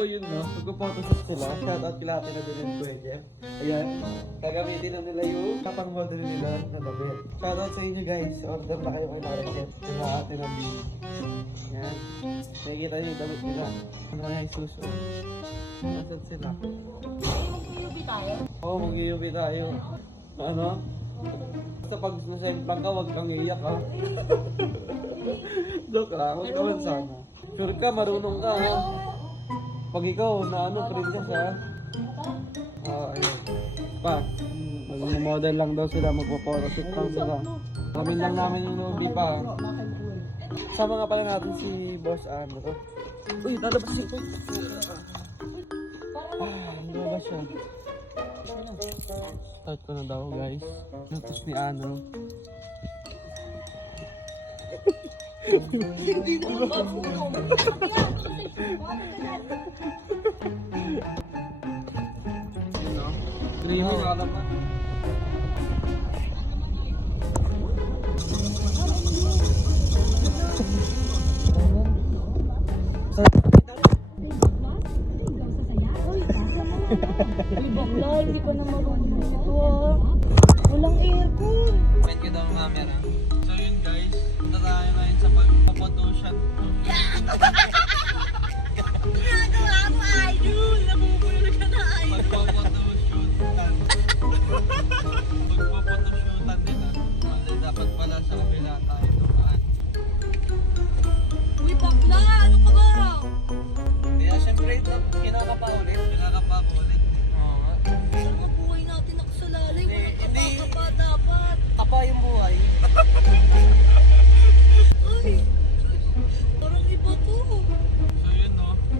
So yun no, magpo-photoshoot sila. Shoutout kila Ate na din yung pwede. Ayan, gagamitin na nila yung kapang model nila na damit. Shoutout sa inyo guys, order na kayo kay Market. Sila Ate na din. Ayan, nakikita niyo yung damit nila. Ano nga yung suso? Nasaan sila? Mag-UV tayo? Oo, mag-UV tayo. Ano? Basta pag nasemplang ka, huwag kang iiyak ha. Joke lang, huwag naman sana. Sure ka, marunong ka ha. Pag ikaw na princess ha. Ayun. Pa, mag-model lang daw sila, magpo-photoshoot lang sila. Namin lang namin yung movie pa ha. Sama nga pala natin si Boss Ano to. Uy, lalabas siya. Lalabas siya. Start ko na daw guys. Natos ni Ano. Hindi ko Creamy ka naman. Bakla, hindi ko na marunong ito ah. Walang aircon. Pwede ka daw ang camera. So yun guys, punta tayo ngayon sa pag-photoshoot. Ginagawa mo, idol! Nabubulog ka na, idol! Pag-photoshoot. Pag-photoshoot din ah. Mali dapat pala sa kabila tayo dumaan. Uy, bakla! Ano ka ba? Kaya syempre ito, kinakapa ulit. Kinakapa ko ulit. Oo nga. Saan nga buhay natin nakasalalay? Walang Hindi. kapaka pa dapat. Kapa yung buhay. Uy! Parang iba to.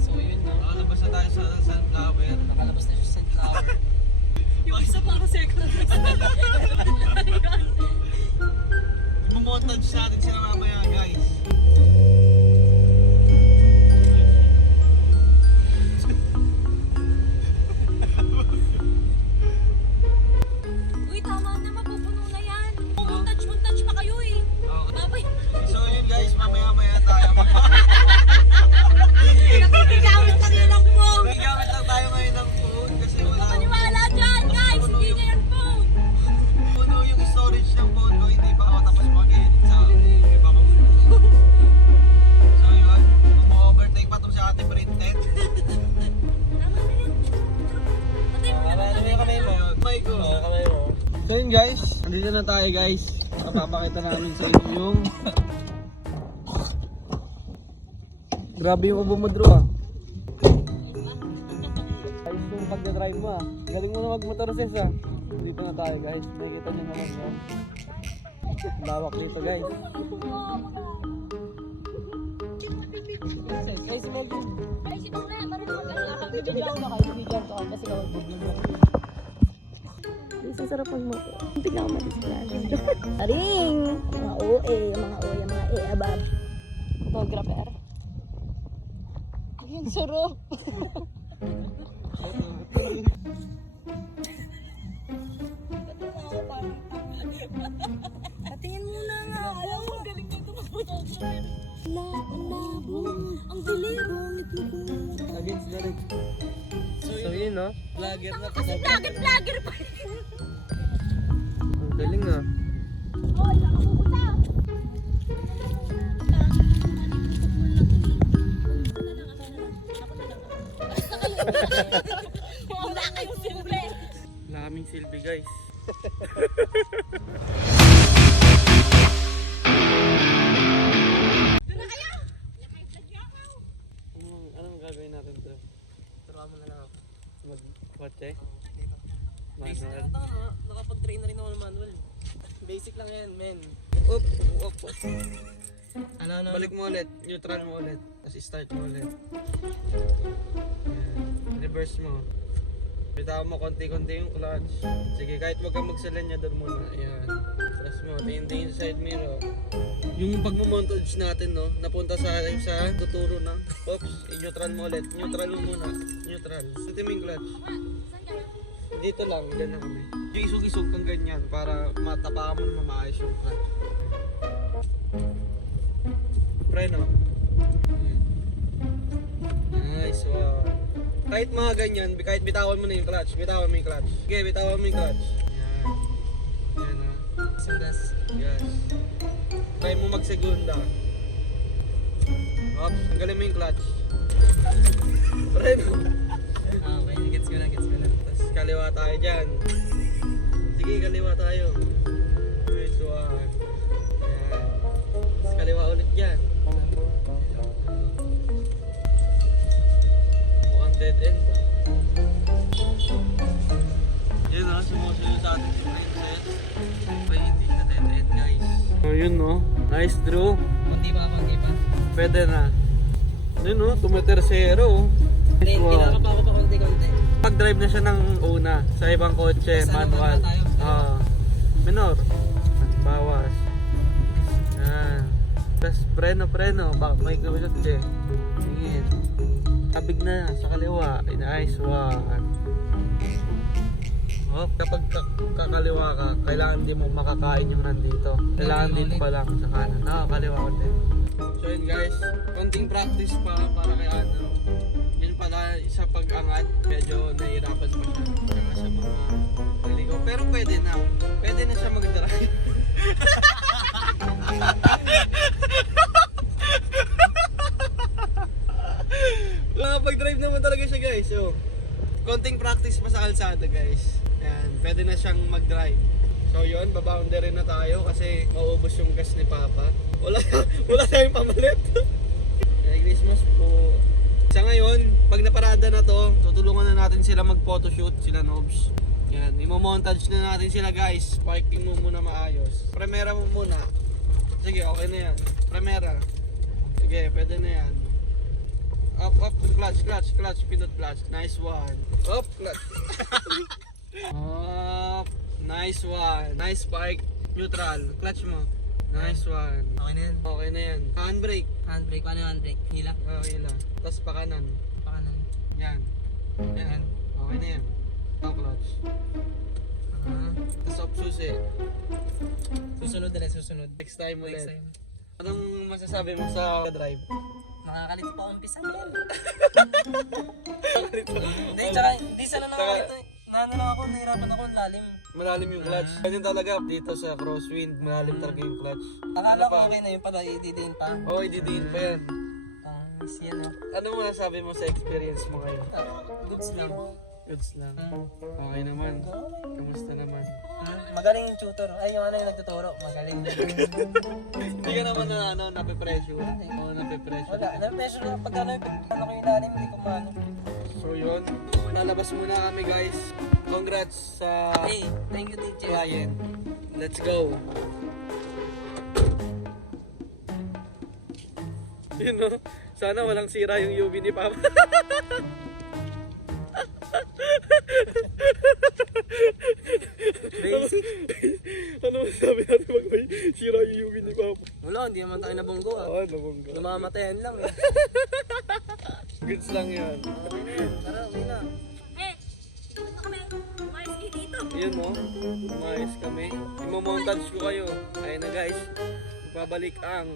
So yun no. Nakalabas na tayo sa sunflower. Nakalabas na siya sa sunflower. Yung isa para second. Pumontage natin sila mamaya guys. Uy, tama na. Mapupuno na yan. Montage pa kayo eh. Babay. So yun guys, mamaya tayo. Nakikigamit lang yun ang phone. Gagamit lang tayo ngayon ng phone kasi wala. Maniwala dyan, guys. Hindi niya yan phone. Puno yung storage ng phone ko, hindi pa ako tapos mag-edit sa iba ko. So yun, kung ma-overtake pa itong sa ating printed. Kamay mo. Kamay ko. Kamay mo. So yun guys, andito na tayo guys. Papakita namin sa inyo yung grabe yung ubo mo Drew ah. Ayos yung pagdadrive mo ah. Galing mo na magmotor sis ah. Dito na tayo guys. Nakikita nyo naman yan. Lawak dito guys. Guys, small din. Ay, si Bakla. Marunong mag-alakal. Bibigyan ko na kayo. Bibigyan ko kasi kawag bibigyan. Isa sarap ang motor. Hindi na ako madisplay. Aring! Mga OA, mga abab. Photographer. Ang sarap. Patingin muna nga. Alam mo, galing nito mag-photographer. Labo. Ang dilim. Against the rig. So yun no? Vlogger na Kasi vlogger pa. Ang galing ah. Hoy, nakapupunta. Wala kayong simple. Wala kaming silbi guys. Doon na kayo. Anong gagawin natin to? Turuan mo na lang ako. Mag-kotse? Basic lang ito, nakapag-train na rin ako ng manual. Basic lang yan, men. Up! Up! Ano? Balik mo ulit. Neutral mo ulit. Tapos start mo ulit. Yan. Reverse mo. Bitawan mo konti-konti yung clutch. Sige, kahit wag kang magsalanyador muna. Ayan. Press mo. Tingin-tingin sa side mirror. Yung pagmumontage natin, no? Napunta sa tuturo na. Oops. I-neutral mo ulit. Neutral mo muna. Neutral. Sutin mo yung clutch. Dito lang. Diyan na kami. Yung isog-isog kang ganyan para matapakan mo na maayos yung clutch. Preno. Nice one. Kahit mga ganyan, kahit bitawan mo na yung clutch, bitawan mo yung clutch. Okay, bitawan mo yung clutch. Yan. Yan ha. Isang gas. Yes. Try mo magsegunda. Oops, tanggalin mo yung clutch. Preno. Okay, gets ko na, gets ko na. Tapos kaliwa tayo dyan. Sige, kaliwa tayo. Nice one. Yan. Tapos kaliwa ulit dyan. Mukhang dead end ba? Yun ha, sumusunod sa ating princess. Ay, hindi na dead end guys. Oh, yun no. Nice draw. Kundi pa, kundi pa. Pwede na. Yun no, tumatersero. Hindi, kinaka pa ako pa konti-konti. Pag-drive na siya ng una sa ibang kotse, Sa ano, manual. baba tayo? Minor. Bawas. Yan. Tapos preno. Baka may kawilat eh. Sige. Kabig na sa kaliwa. Nice one. Oh, kapag kakaliwa ka, kailangan di mo makakain yung nandito. Kailangan dito pa lang sa kanan. Kaliwa ulit. So yun guys, konting practice pa para kay ano. Yun pala sa pag-angat, medyo nahihirapan pa siya. Kaya sa mga naligaw. Pero pwede na. Pwede na siya mag-drive. Pag-drive naman talaga siya guys. So, konting practice pa sa kalsada guys. Ayan, pwede na siyang mag-drive. So yun, baboundary na tayo kasi mauubos yung gas ni Papa. Wala tayong pamalit. Merry Christmas po. Sa ngayon, pag naparada na to, tutulungan na natin sila mag-photoshoot, sila Nobs. Yan, imo-montage na natin sila guys. Parking mo muna maayos. Primera mo muna. Sige, okay na yan. Primera. Sige, pwede na yan. Up, clutch, pindot clutch. Nice one. Up, clutch. Up, nice one. Nice spike. Neutral. Clutch mo. Nice one. Okay na yan. Okay na yan. Handbrake. Handbrake, paano yung handbrake? Hila? Okay lang. Tapos pakanan. Pakanan. Yan. Yan. Okay na yan. Ang clutch. Tapos off susi. Susunod na rin, susunod. Next time ulit. Next time. Anong masasabi mo sa drive? Nakakalito pa akong umpisa yan. Hindi, tsaka, hindi sana nakakalito. Naano lang ako, nahirapan ako ang lalim. Malalim yung clutch. Ganyan talaga dito sa crosswind. Malalim talaga yung clutch. Akala ko okay na yun pala, ididiin pa. Oo, ididiin pa yan. Miss yan ah. Ano mo nasabi mo sa experience mo ngayon? Goods lang. Goods lang. Okay naman. Kamusta naman? Magaling yung tutor. Ay, yung ano yung nagtuturo. Magaling. Hindi ka naman na nape-pressure. Oo, nape-pressure. Wala. Na-measure lang pag ano ko yung lalim, hindi ko maano. So yun, lalabas muna kami guys. Congrats sa Hey, thank you teacher. client. Let's go. Yun no, sana walang sira yung UV ni Papa. Basic. Ano masabi natin pag may sira yung UV ni Papa? Wala, hindi naman tayo nabunggo ah. Oo, nabungga. Namamatayan lang eh. Goods lang yan. Okay na yan. Tara, okay na. Ano kami? Mais dito. Yun mo, umayos kami. Imo-montage ko kayo. Ayun na guys, babalik ang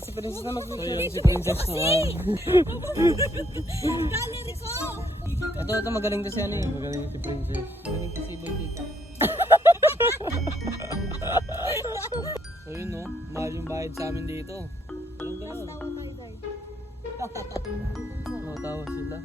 Si Princess na mag-picture. Si Princess na. Gallery ko! Ito magaling kasi ano yun. magaling si Princess. Magaling kasi Boy Tita. So yun no, mahal yung bayad sa amin dito. Walang gano'n. Tawa sila.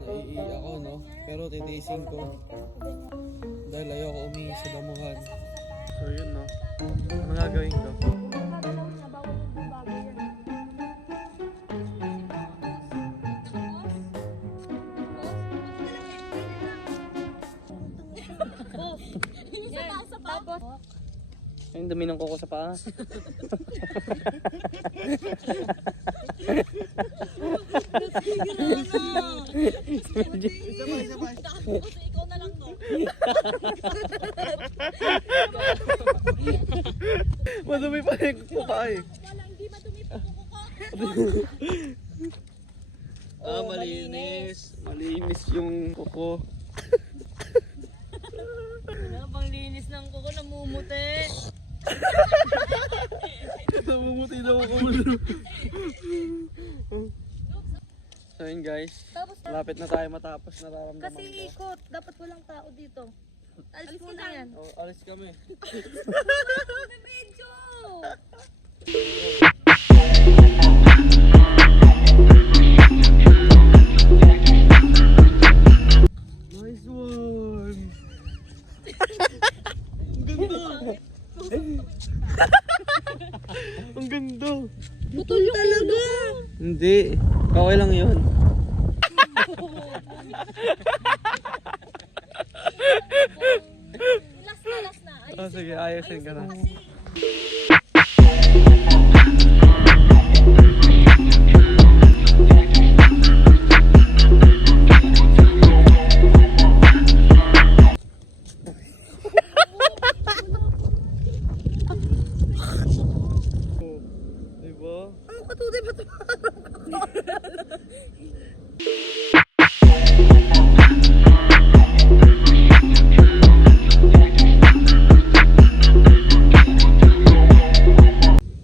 Naiiyak ako no, pero titiisin ko. Dahil ayoko umihi sa damuhan. So yun no, ano gagawin ko? Yung dumi ng kuko sa paa. Ikaw na lang, no? Madumi pa yung kuka eh. Wala, hindi madumi pa kuko ko. Malinis. Malinis yung kuko. Wala bang linis ng kuko, namumuti. Namumuti na ako ulo. So yun guys, Tapos, lapit na tayo matapos nararamdaman kasi ko. ikot, dapat walang tao dito. Alis mo na yan. Oh, alis kami. Medyo! Nice one! Ang ganda! Ang ganda! Putol yung talaga! Hindi. Okay lang yun. Last na. Oh, sige, ayusin ka na. Kasi, Diba? ano ka tuloy ba ito?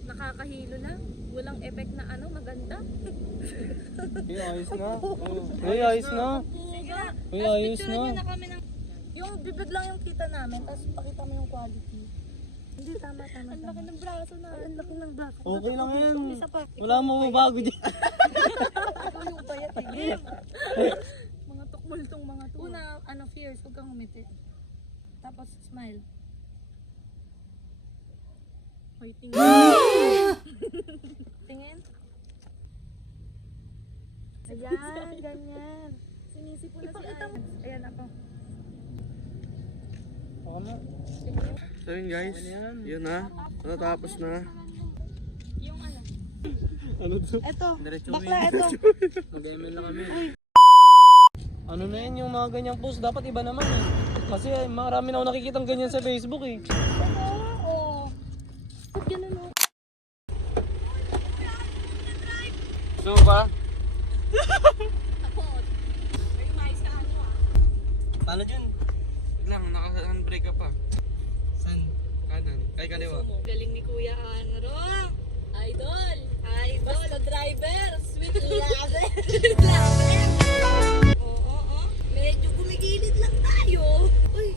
Nakakahilo na. Walang effect na ano, maganda. Hey, ayos na. Hey, ayos na. Sige na. Uy, Tapos ayos picturean na. nyo na kami ng... Yung bibig lang yung kita namin, tapos pakita mo yung quality. Hindi, tama. Ang laki ng braso na. Ang laki ng braso. Okay lang yan. Isa pa. Wala mo mababago dyan. Ikaw yung payat eh. Mga tukmultong mga to. Una, fierce, huwag kang umiti. Tapos, smile. Hoy, tingin. Tingin. Ayan, ganyan. Sinisipo na si Alex. Ayan ako. Baka mo. So yun guys, yun na. Natapos na. Yung ano? Ano to? Eto. Diretso Bakla, eto. Mag-ML na kami. Ano na yan yung mga ganyang post? Dapat iba naman eh. Kasi marami na ako nakikitang ganyan sa Facebook eh. Oo. Ba't ganun o? So ba? Tapos. May mais ka ano ah. Paano dyan? Wait lang, naka-handbrake ka pa. San? Kanan. Ay, kaliwa. Galing ni Kuya Anro. Idol. Idol. Basta driver. Sweet lover. Oo. Medyo gumigilid lang tayo. Uy.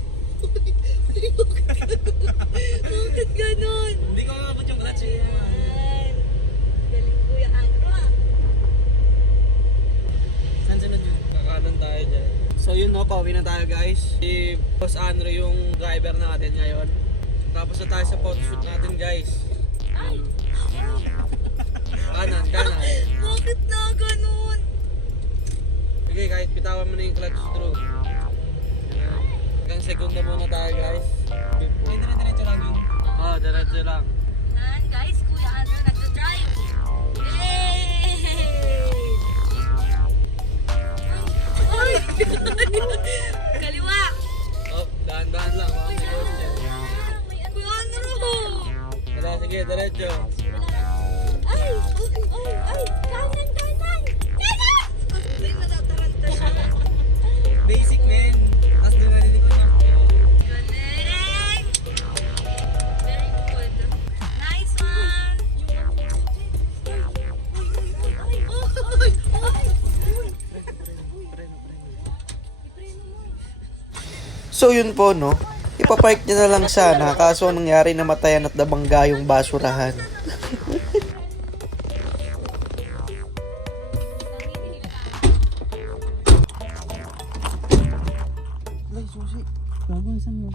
Bakit ganon? Hindi ko mabot yung clutch eh. Ayan. Galing ni Kuya Anro ah. San sunod yun? Kakanan tayo dyan. So yun no, pauwi na tayo guys. Si Boss Andrew yung driver natin ngayon. Tapos na tayo sa photoshoot natin guys. Kanan. Bakit na ganon? Sige, kahit bitawan mo na yung clutch through. Ayan. Hanggang segunda muna tayo guys. May dire-diretso lang yun. Oh, diretso lang. Yan guys, Kuya Anro nagda-drive. Yay! Ay! Kaliwa! Oh, dahan-dahan lang. Mga siguro dyan. May ano? Kuya Anro! Tara, sige, diretso. Ay! Kanan! Ay, natataranta siya. Basic man. Tapos doon nalilikod niya. Galing! Very good. Nice one! So yun po no, ipapark niya na lang sana kaso ang nangyari namatayan at nabangga yung basurahan. Ay, susi. Gago, saan mo?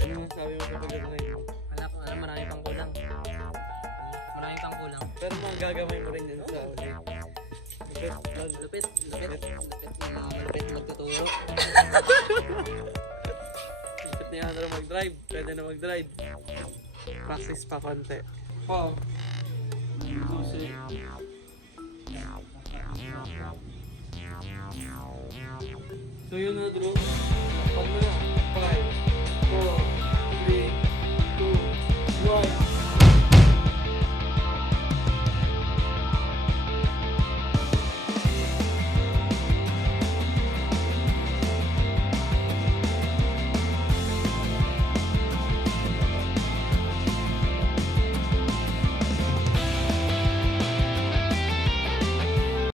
Ano sabi mo kapag gagawin? Wala ko, marami pang kulang. Marami pang kulang. Pero mga gagamay mo rin yun sa uli. Lupit magtuturo. Lupit ni Andrew mag-drive. Pwede na mag-drive. Practice pa konti. Po. Susi. So yun na, Drew. Pag mo na. 5,